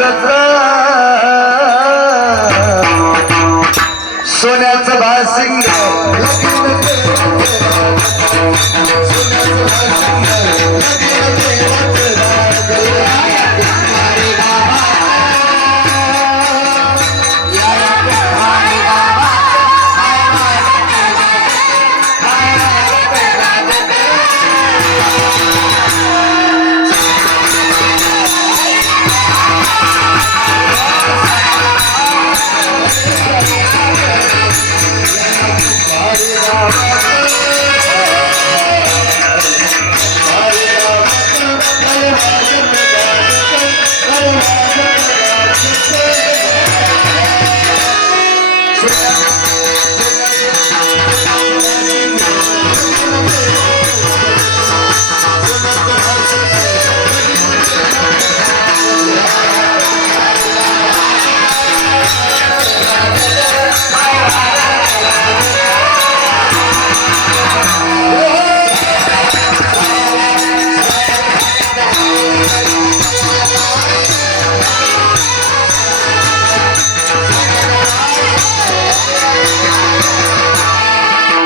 माझ सोन्याचं भासिंग Música